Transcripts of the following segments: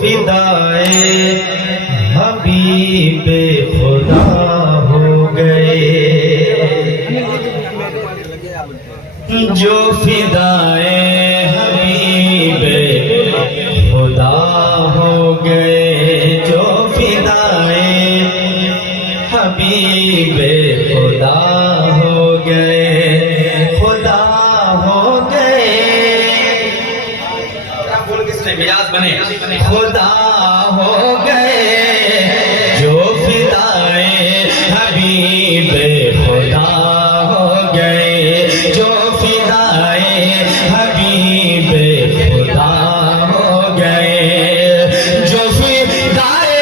फिदाए हबीबे खुदा हो गए, जो फिदाए हबीबे खुदा हो गए, जो फिदाए हबीबे खुदा हो गए, खुदा हो गए। बोल किसने मिजाज बने, खुदा हो गए, जो फिदाए हबीबे खुदा हो गए, जो फिदाए हबीबे खुदा हो गए, जो फिदाए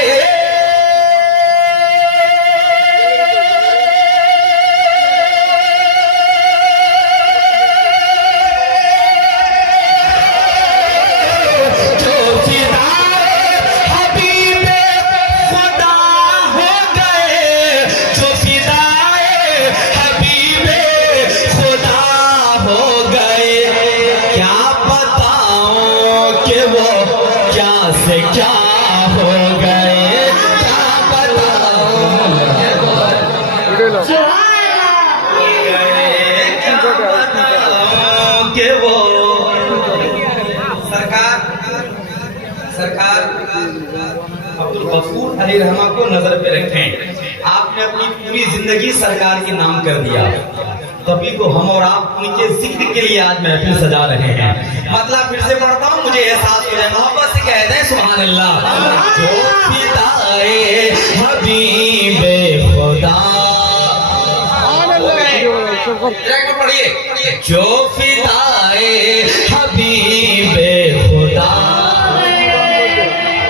से क्या हो गए, क्या बताऊं कि वो सरकार अब्दुल गफूर अली रहमा को नजर पे रखें। आपने अपनी पूरी जिंदगी सरकार के नाम कर दिया, तभी तो हम और आप उनके जिक्र के लिए आज महफिल सजा रहे हैं। मतलब फिर से पढ़ता हूँ, मुझे एहसास हो जाए, मोहब्बत से कह दें सुभान अल्लाह। जो फिदाए हबीबे खुदा, पढ़िए, जो फिदाए हबीबे खुदा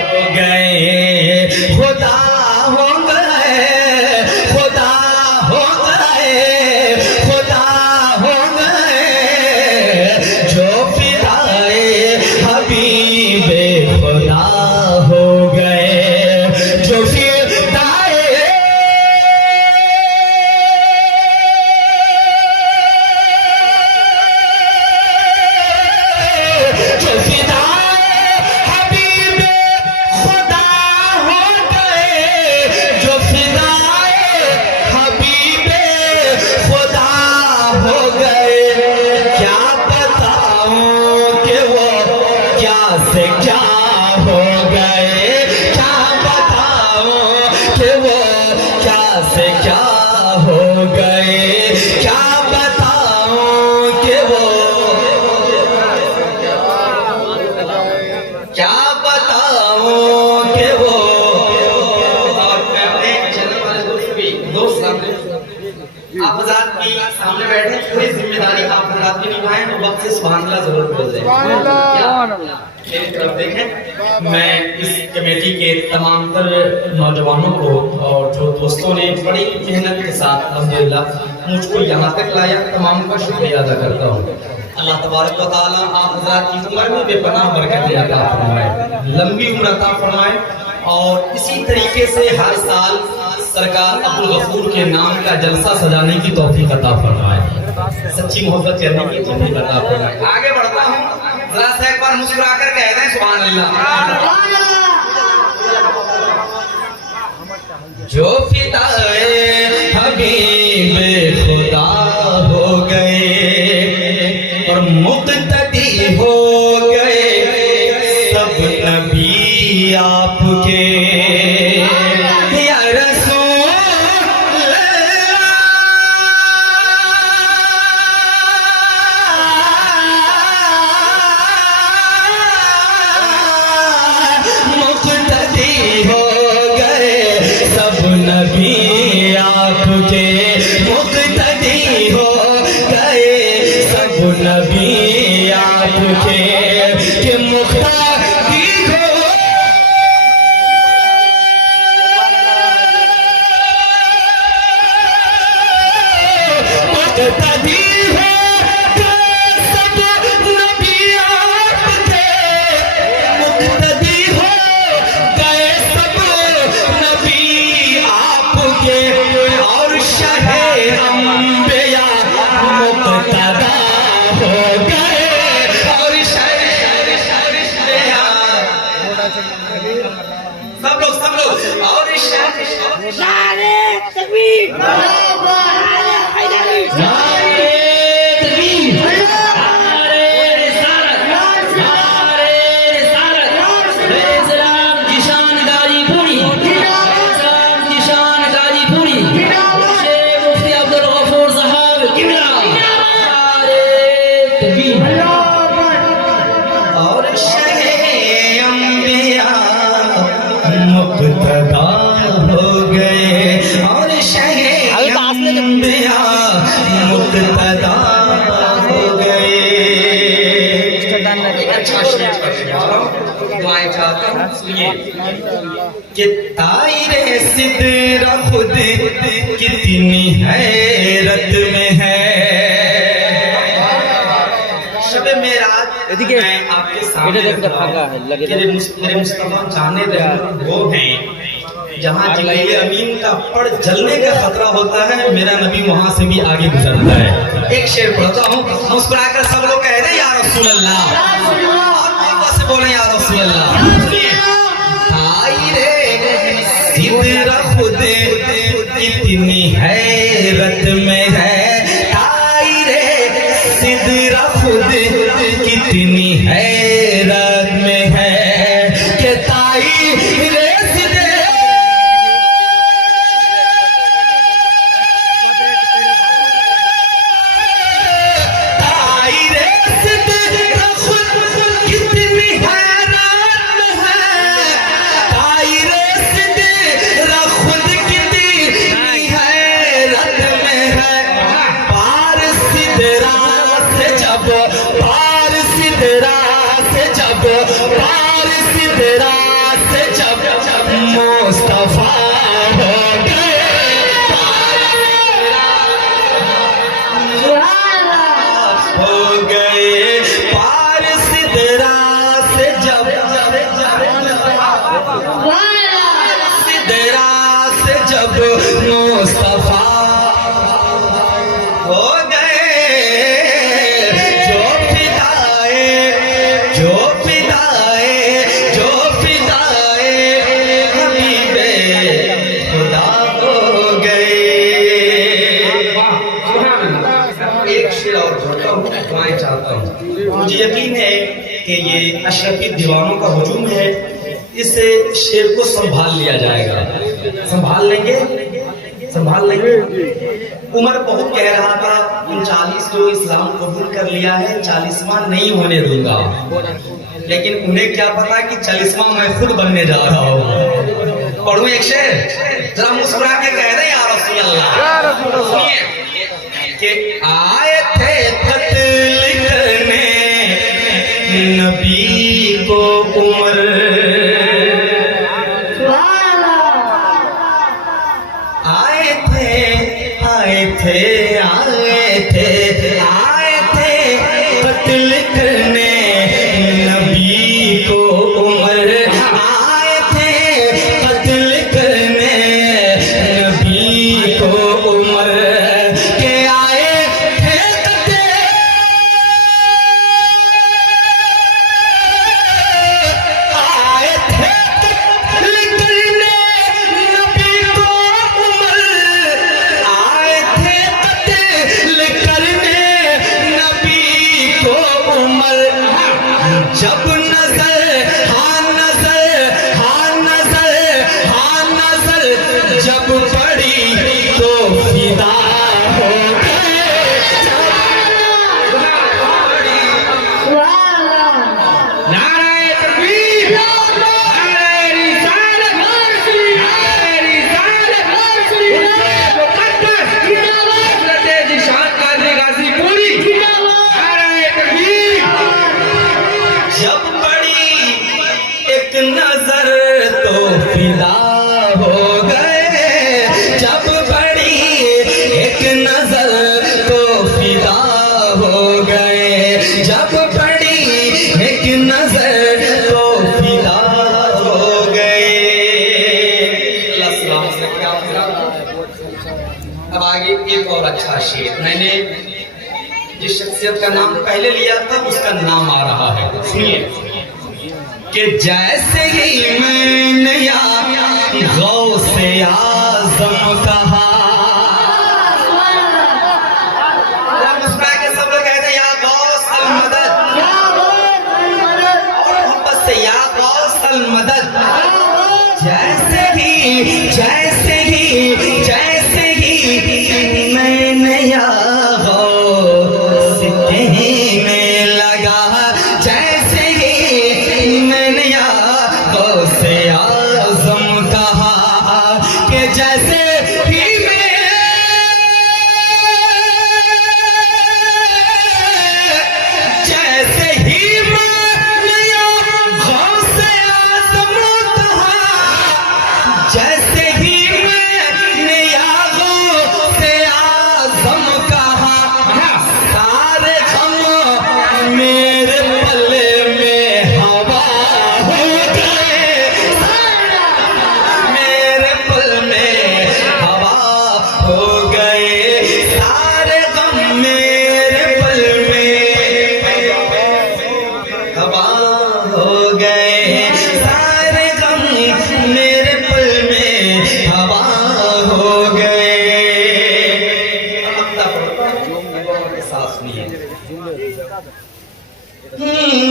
हो गए, खुदा हो गए, खुदा हो गए, खुदा हो गए, जो फिदाए हबीबे खुदा हो गए, जो फिदाए जो फिदाए हबीबे खुदा हो गए, जो फिदाए हबीबे खुदा हो गए। क्या बताऊं कि वो क्या से क्या हो गए, क्या बताऊं कि वो क्या से क्या हो गए, क्या बताऊं कि वो क्या बताऊं कि वो। और मैं अपने चैनल वाले दोस्त आप हज़रात की सामने बैठे, थोड़ी जिम्मेदारी आप हज़रात की निभाएं तो वक्त से सुभान अल्लाह जरूर बोल जाए। मेरी तरफ देखें, मैं इस कमेटी के तमाम तर नौजवानों को और जो दोस्तों ने बड़ी मेहनत के साथ अल्हम्दुलिल्लाह मुझको यहाँ तक लाया, तमाम का शुक्रिया अदा करता हूँ। अल्लाह तबारक व तआला आप हज़रात की उम्र में बेपनाह बरकत अता फरमाए, लंबी उम्र अता फरमाए, और इसी तरीके से हर साल सरकार अब्दुल गफूर के नाम का जलसा सजाने की तौफीक अता फरमाए, सच्ची मोहब्बत करने की तौफीक अता फरमाए। आगे बढ़ता हूँ, जरा सा एक बार मुस्कुराकर कह दें सुभान अल्लाह। जो फिदाए हबीबे खुदा हो गए और मुक़्तदी हो गए सब नबी आपके, या रसूल मुक़्तदी हो गए सब नबी आपके, मुक़्तदी हो गए सब नबी आपके, कि मुक़्तदी हो मुक़्तदी हो गए सब नबी आपके, मुक़्तदी हो गए सब नबी आपके, और शहे अंबिया मुक़्तदा हो गए, और शहे अंबिया कि तायरे सिदरा खुद कितनी हैरत में है। शबे मेराज मैं आपके सामने मेरे मुस्तफा जाने वो हैं जहाँ जिब्रील अमीन का पड़ जलने का खतरा होता है, मेरा नबी वहां से भी आगे गुजरता है। एक शेर पढ़ता हूँ, मुस्कुराकर सब लोग कह रहे या रसूल अल्लाह, से बोले या रसूल अल्लाह। सिदरा खुद कितनी हैरत में है, तायरे सिदरा खुद कितनी हैरत में है कि तायरे मुस्तफा हो गए, जो फिदाए हबीबे खुदा हो गए। एक शेर और पढ़ता हूँ, दुआएं चाहता हूँ। मुझे यकीन है कि ये अशरफी दीवानों का हुजूम है, इस शेर को संभाल लिया जाएगा। संभाल लेंगे। उमर बहुत कह रहा था 39 जो इस्लाम कबूल कर लिया है 40वां नहीं होने दूंगा, लेकिन उन्हें क्या पता कि 40वां मैं खुद बनने जा रहा हूँ। पढ़ूं एक शेर, जरा मुस्कुरा के कह रहे या रसूल अल्लाह। कि आए थे कत्ल करने नबी को उमर, आए थे कत्ल करने नबी को उमर, आए थे कत्ल करने नबी को उमर, के आए थे कत्ल करने नबी को उमर, आए थे जब नजर जब पड़ी तो फिदा हो गए। नारे तकबीर, नारे रिसालत, नारे रिसालत, मुक़द्दस हज़रत ज़िशान कादरी गाज़ीपुरी, नारे तकबीर। जब पड़ी एक नजर तो फिदा हो गए, जब पड़ी एक नजर तो फिदा हो गए, जब पड़ी एक नजर तो फिदा हो गए। अब आगे एक और अच्छा शेर, मैंने जिस शख्सियत का नाम पहले लिया था उसका नाम आ रहा है, सुनिए। कि जैसे ही मैंने या गौसे आज़म कहा,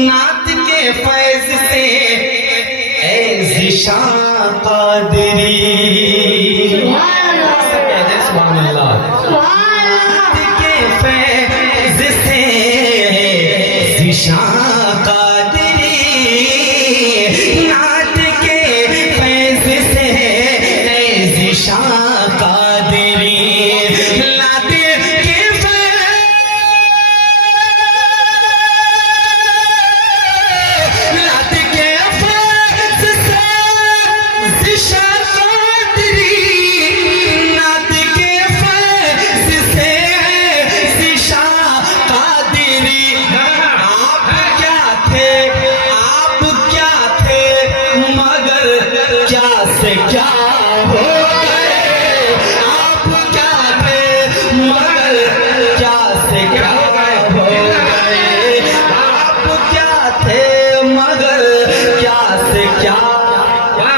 नात के फैज से ऐ ज़िशां क़ादरी, सुभान अल्लाह। नात के फैज से ज़िशां क़ादरी, नात के फैज से ऐ ज़िशां क़ादरी, क्या हो गए आप, क्या थे मगर क्या से क्या हो गए आप, क्या थे मगर क्या से क्या हो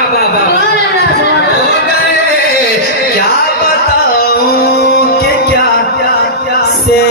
गए। क्या बताऊं कि क्या से